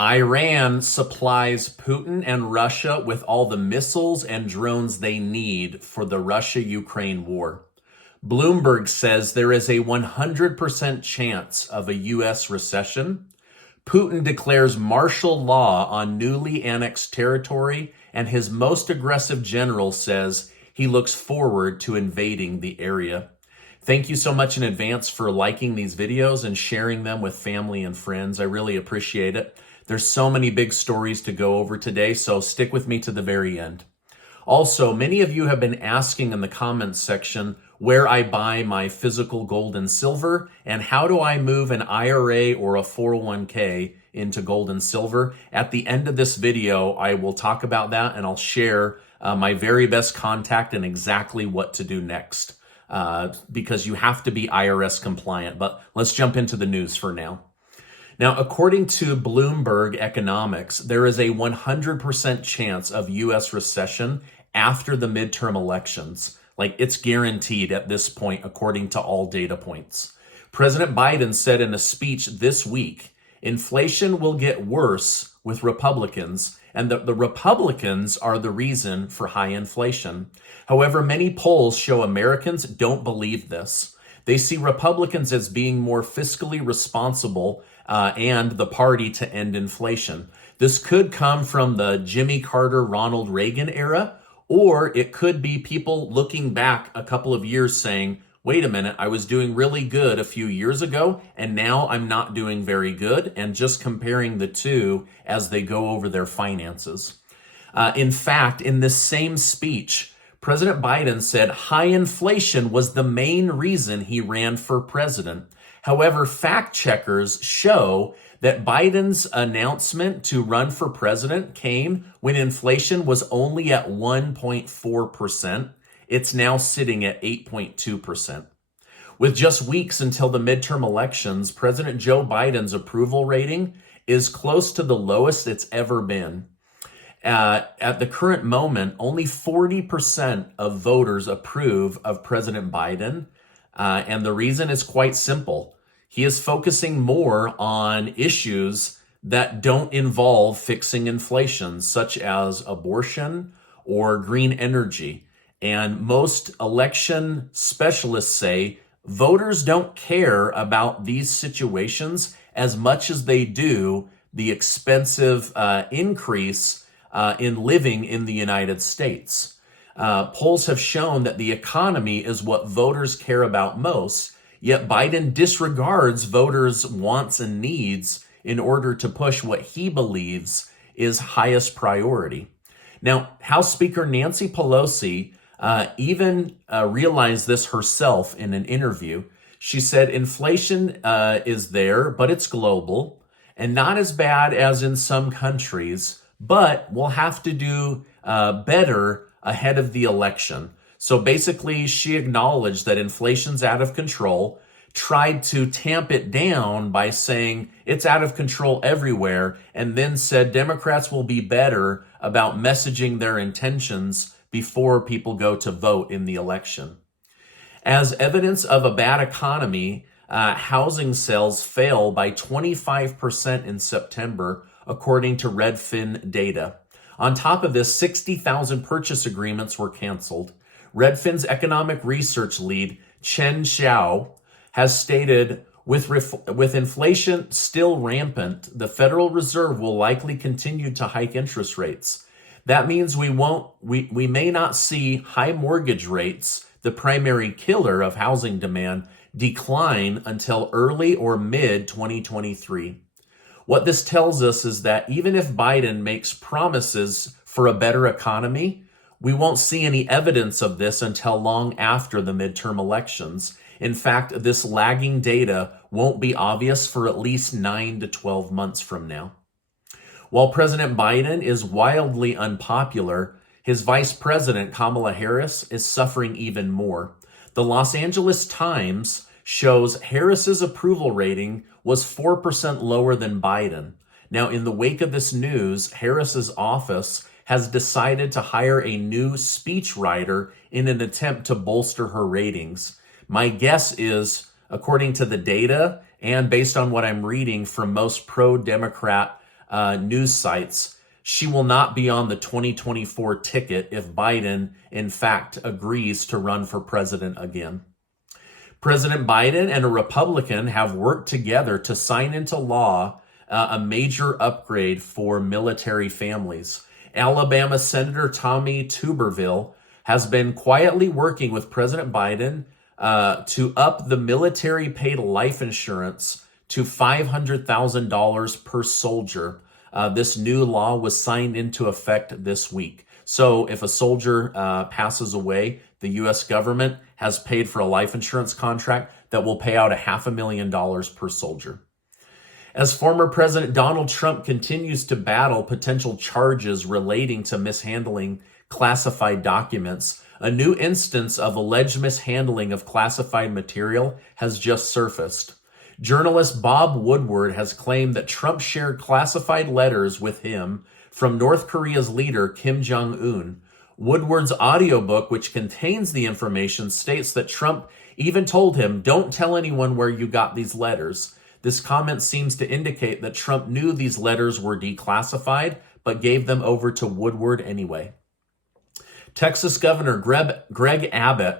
Iran supplies Putin and Russia with all the missiles and drones they need for the Russia-Ukraine war. Bloomberg says there is a 100% chance of a U.S. recession. Putin declares martial law on newly annexed territory, and his most aggressive general says he looks forward to invading the area. Thank you so much in advance for liking these videos and sharing them with family and friends. I really appreciate it. There's so many big stories to go over today, so stick with me to the very end. Also, many of you have been asking in the comments section where I buy my physical gold and silver, and how do I move an IRA or a 401k into gold and silver. At the end of this video, I will talk about that, and I'll share my very best contact and exactly what to do next, because you have to be IRS compliant. But let's jump into the news for now. Now, according to Bloomberg Economics, there is a 100% chance of U.S. recession after the midterm elections. Like, it's guaranteed at this point, according to all data points. President Biden said in a speech this week, inflation will get worse with Republicans, and the Republicans are the reason for high inflation. However, many polls show Americans don't believe this. They see Republicans as being more fiscally responsible and the party to end inflation. This could come from the Jimmy Carter, Ronald Reagan era, or it could be people looking back a couple of years saying, wait a minute, I was doing really good a few years ago, and now I'm not doing very good, and just comparing the two as they go over their finances. In fact, in this same speech, President Biden said high inflation was the main reason he ran for president. However, fact checkers show that Biden's announcement to run for president came when inflation was only at 1.4%. It's now sitting at 8.2%. With just weeks until the midterm elections, President Joe Biden's approval rating is close to the lowest it's ever been. At the current moment, only 40% of voters approve of President Biden, and the reason is quite simple. He is focusing more on issues that don't involve fixing inflation, such as abortion or green energy. And most election specialists say voters don't care about these situations as much as they do the expensive increase in living in the United States. Polls have shown that the economy is what voters care about most, yet Biden disregards voters' wants and needs in order to push what he believes is highest priority. Now, House Speaker Nancy Pelosi even realized this herself in an interview. She said inflation is there, but it's global and not as bad as in some countries, but we'll have to do better ahead of the election. So basically, she acknowledged that inflation's out of control, tried to tamp it down by saying it's out of control everywhere, and then said Democrats will be better about messaging their intentions before people go to vote in the election. As evidence of a bad economy, housing sales fell by 25% in September, according to Redfin data. On top of this, 60,000 purchase agreements were canceled. Redfin's economic research lead, Chen Xiao, has stated, with inflation still rampant, the Federal Reserve will likely continue to hike interest rates. That means we may not see high mortgage rates, the primary killer of housing demand, decline until early or mid 2023. What this tells us is that even if Biden makes promises for a better economy, we won't see any evidence of this until long after the midterm elections. In fact, this lagging data won't be obvious for at least 9 to 12 months from now. While President Biden is wildly unpopular, his vice president, Kamala Harris, is suffering even more. The Los Angeles Times shows Harris's approval rating was 4% lower than Biden. Now, in the wake of this news, Harris's office has decided to hire a new speechwriter in an attempt to bolster her ratings. My guess is, according to the data and based on what I'm reading from most pro-Democrat news sites. She will not be on the 2024 ticket if Biden, in fact, agrees to run for president again. President Biden and a Republican have worked together to sign into law a major upgrade for military families. Alabama Senator Tommy Tuberville has been quietly working with President Biden to up the military paid life insurance to $500,000 per soldier. This new law was signed into effect this week. So if a soldier passes away, the U.S. government has paid for a life insurance contract that will pay out $500,000 per soldier. As former President Donald Trump continues to battle potential charges relating to mishandling classified documents, a new instance of alleged mishandling of classified material has just surfaced. Journalist Bob Woodward has claimed that Trump shared classified letters with him from North Korea's leader Kim Jong-un. Woodward's audiobook, which contains the information, states that Trump even told him, "Don't tell anyone where you got these letters." This comment seems to indicate that Trump knew these letters were declassified, but gave them over to Woodward anyway. Texas Governor Greg Abbott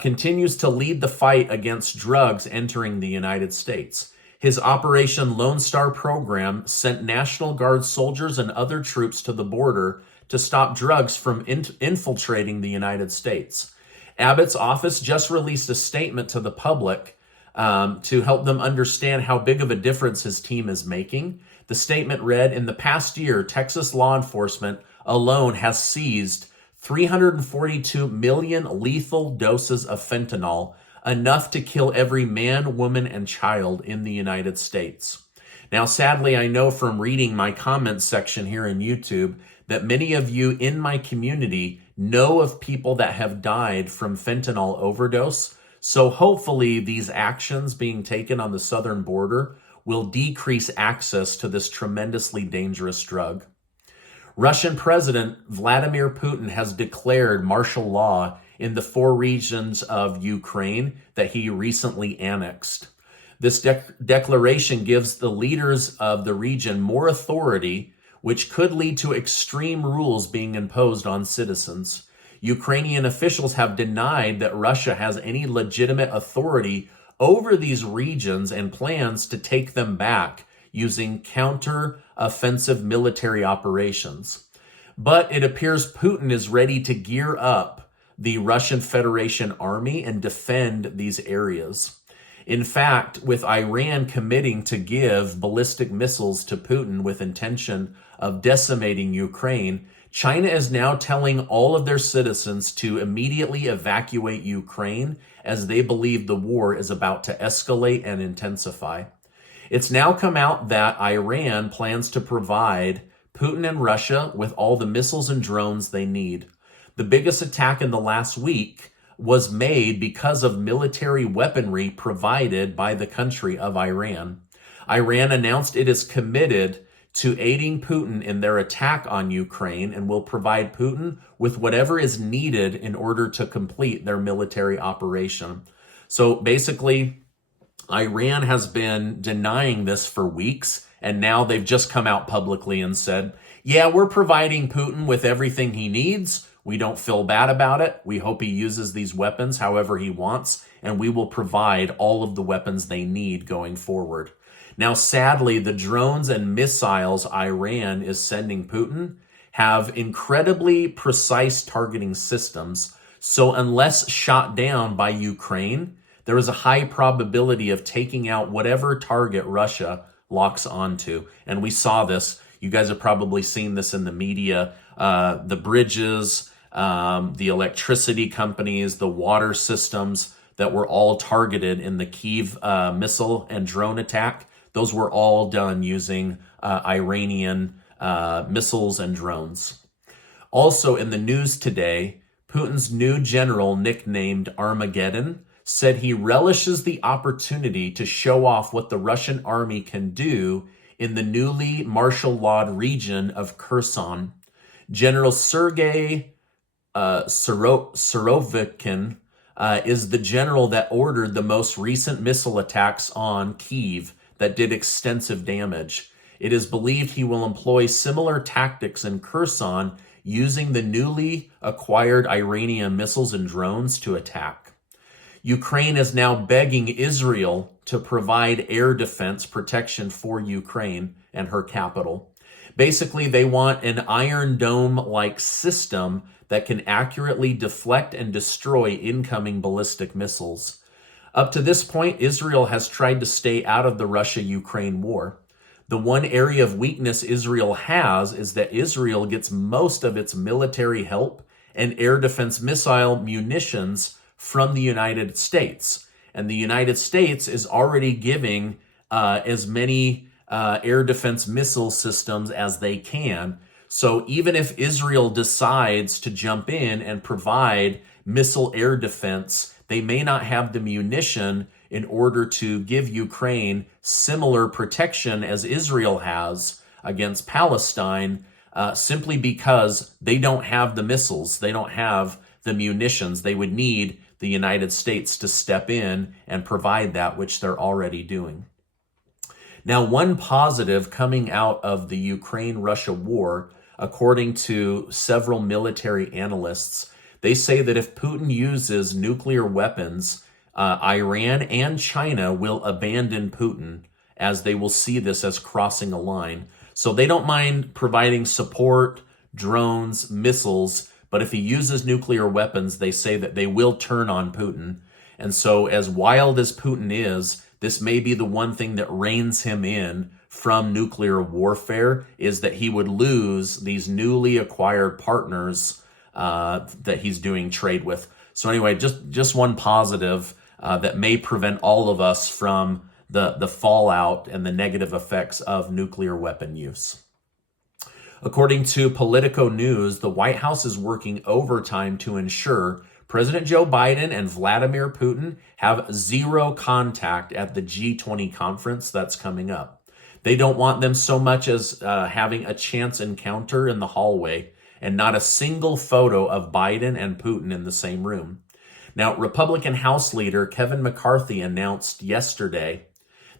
continues to lead the fight against drugs entering the United States. His Operation Lone Star program sent National Guard soldiers and other troops to the border to stop drugs from infiltrating the United States. Abbott's office just released a statement to the public to help them understand how big of a difference his team is making. The statement read, "In the past year, Texas law enforcement alone has seized 342 million lethal doses of fentanyl, enough to kill every man, woman, and child in the United States." Now, sadly, I know from reading my comments section here in YouTube that many of you in my community know of people that have died from fentanyl overdose. So hopefully these actions being taken on the southern border will decrease access to this tremendously dangerous drug. Russian President Vladimir Putin has declared martial law in the 4 regions of Ukraine that he recently annexed. This declaration gives the leaders of the region more authority, which could lead to extreme rules being imposed on citizens. Ukrainian officials have denied that Russia has any legitimate authority over these regions and plans to take them back using counter-offensive military operations. But it appears Putin is ready to gear up the Russian Federation army and defend these areas. In fact, with Iran committing to give ballistic missiles to Putin with intention of decimating Ukraine, China is now telling all of their citizens to immediately evacuate Ukraine as they believe the war is about to escalate and intensify. It's now come out that Iran plans to provide Putin and Russia with all the missiles and drones they need. The biggest attack in the last week was made because of military weaponry provided by the country of Iran. Iran announced it is committed to aiding Putin in their attack on Ukraine and will provide Putin with whatever is needed in order to complete their military operation. So basically, Iran has been denying this for weeks, and now they've just come out publicly and said, yeah, we're providing Putin with everything he needs. We don't feel bad about it. We hope he uses these weapons however he wants, and we will provide all of the weapons they need going forward. Now, sadly, the drones and missiles Iran is sending Putin have incredibly precise targeting systems. So unless shot down by Ukraine, there is a high probability of taking out whatever target Russia locks onto. And we saw this. You guys have probably seen this in the media. The bridges, the electricity companies, the water systems that were all targeted in the Kyiv missile and drone attack. Those were all done using Iranian missiles and drones. Also in the news today, Putin's new general, nicknamed Armageddon, said he relishes the opportunity to show off what the Russian army can do in the newly martial-lawed region of Kherson. General Sergei Surovikin is the general that ordered the most recent missile attacks on Kyiv that did extensive damage. It is believed he will employ similar tactics in Kherson, using the newly acquired Iranian missiles and drones to attack. Ukraine is now begging Israel to provide air defense protection for Ukraine and her capital. Basically, they want an Iron Dome-like system that can accurately deflect and destroy incoming ballistic missiles. Up to this point, Israel has tried to stay out of the Russia-Ukraine war. The one area of weakness Israel has is that Israel gets most of its military help and air defense missile munitions from the United States. And the United States is already giving as many air defense missile systems as they can. So even if Israel decides to jump in and provide missile air defense, they may not have the munition in order to give Ukraine similar protection as Israel has against Palestine, simply because they don't have the missiles, they don't have the munitions. They would need the United States to step in and provide that, which they're already doing. Now, one positive coming out of the Ukraine-Russia war, according to several military analysts, they say that if Putin uses nuclear weapons, Iran and China will abandon Putin, as they will see this as crossing a line. So they don't mind providing support, drones, missiles, but if he uses nuclear weapons, they say that they will turn on Putin. And so as wild as Putin is, this may be the one thing that reins him in from nuclear warfare, is that he would lose these newly acquired partners that he's doing trade with. So anyway, just one positive that may prevent all of us from the fallout and the negative effects of nuclear weapon use. According to Politico News, the White House is working overtime to ensure President Joe Biden and Vladimir Putin have zero contact at the G20 conference that's coming up. They don't want them so much as having a chance encounter in the hallway, and not a single photo of Biden and Putin in the same room. Now, Republican House Leader Kevin McCarthy announced yesterday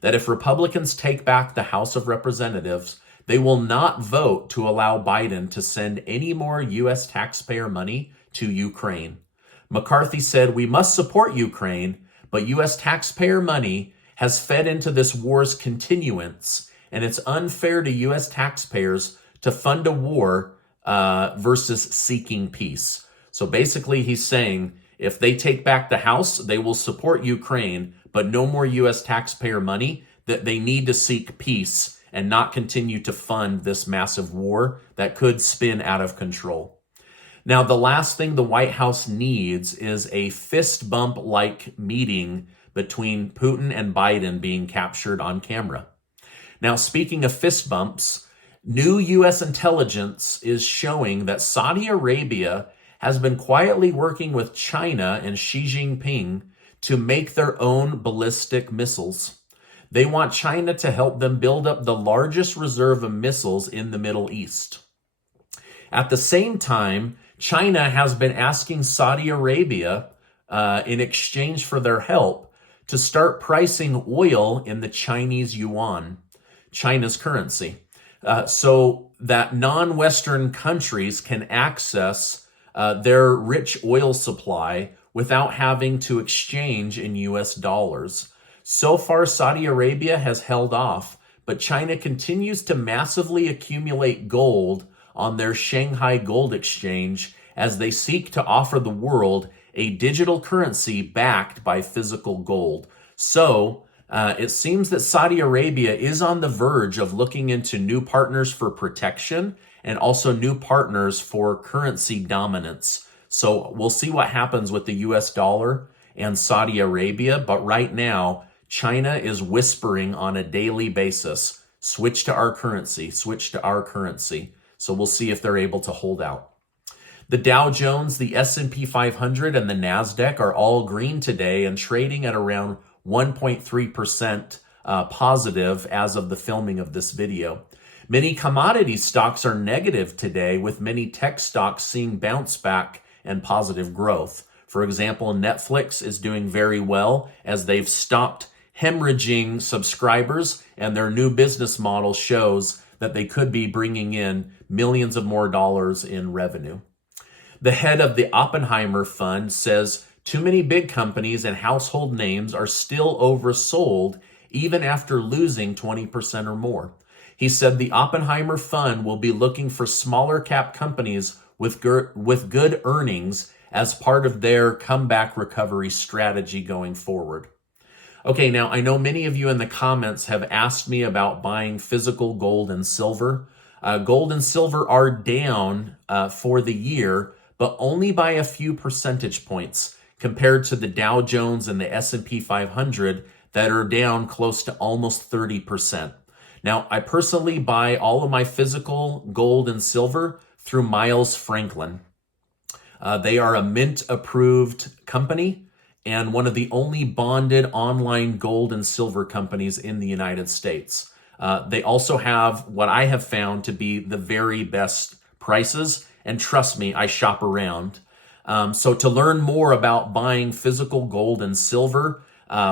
that if Republicans take back the House of Representatives, they will not vote to allow Biden to send any more U.S. taxpayer money to Ukraine. McCarthy said, "We must support Ukraine, but U.S. taxpayer money has fed into this war's continuance, and it's unfair to U.S. taxpayers to fund a war versus seeking peace." So basically he's saying if they take back the House, they will support Ukraine, but no more U.S. taxpayer money, that they need to seek peace and not continue to fund this massive war that could spin out of control. Now, the last thing the White House needs is a fist bump-like meeting between Putin and Biden being captured on camera. Now, speaking of fist bumps, new U.S. intelligence is showing that Saudi Arabia has been quietly working with China and Xi Jinping to make their own ballistic missiles. They want China to help them build up the largest reserve of missiles in the Middle East. At the same time, China has been asking Saudi Arabia, in exchange for their help, to start pricing oil in the Chinese yuan, China's currency, so that non-Western countries can access their rich oil supply without having to exchange in US dollars. So far, Saudi Arabia has held off, but China continues to massively accumulate gold on their Shanghai Gold Exchange as they seek to offer the world a digital currency backed by physical gold. So it seems that Saudi Arabia is on the verge of looking into new partners for protection and also new partners for currency dominance. So we'll see what happens with the US dollar and Saudi Arabia. But right now, China is whispering on a daily basis, switch to our currency, switch to our currency. So we'll see if they're able to hold out. The Dow Jones, the S&P 500, and the NASDAQ are all green today and trading at around 1.3% positive as of the filming of this video. Many commodity stocks are negative today, with many tech stocks seeing bounce back and positive growth. For example, Netflix is doing very well as they've stopped hemorrhaging subscribers, and their new business model shows that they could be bringing in millions of more dollars in revenue. The head of the Oppenheimer Fund says too many big companies and household names are still oversold even after losing 20% or more. He said the Oppenheimer Fund will be looking for smaller cap companies with good earnings as part of their comeback recovery strategy going forward. Okay, now I know many of you in the comments have asked me about buying physical gold and silver. Gold and silver are down for the year, but only by a few percentage points compared to the Dow Jones and the S&P 500 that are down close to almost 30%. Now, I personally buy all of my physical gold and silver through Miles Franklin. They are a mint-approved company and one of the only bonded online gold and silver companies in the United States. They also have what I have found to be the very best prices, and trust me, I shop around. So to learn more about buying physical gold and silver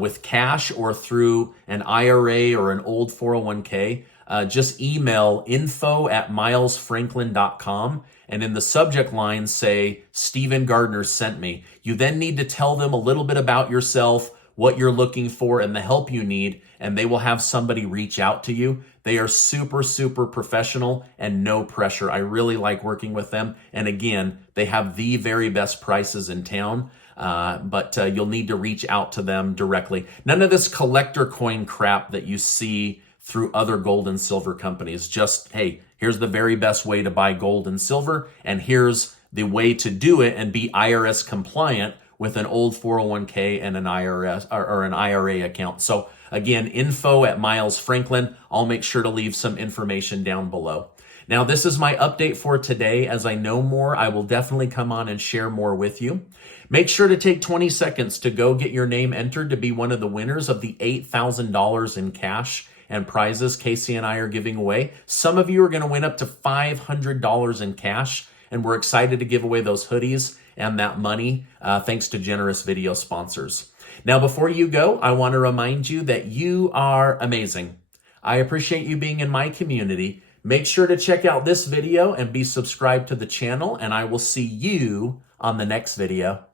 with cash or through an IRA or an old 401k, just email info@milesfranklin.com and in the subject line say, Stephen Gardner sent me. You then need to tell them a little bit about yourself, what you're looking for, and the help you need, and they will have somebody reach out to you. They are super, super professional and no pressure. I really like working with them. And again, they have the very best prices in town, but you'll need to reach out to them directly. None of this collector coin crap that you see through other gold and silver companies. Just, hey, here's the very best way to buy gold and silver, and here's the way to do it and be IRS compliant with an old 401k and an IRS or an IRA account. So again, info@Miles Franklin. I'll make sure to leave some information down below. Now, this is my update for today. As I know more, I will definitely come on and share more with you. Make sure to take 20 seconds to go get your name entered to be one of the winners of the $8,000 in cash and prizes Casey and I are giving away. Some of you are going to win up to $500 in cash, and we're excited to give away those hoodies and that money thanks to generous video sponsors. Now, before you go, I want to remind you that you are amazing. I appreciate you being in my community. Make sure to check out this video and be subscribed to the channel, and I will see you on the next video.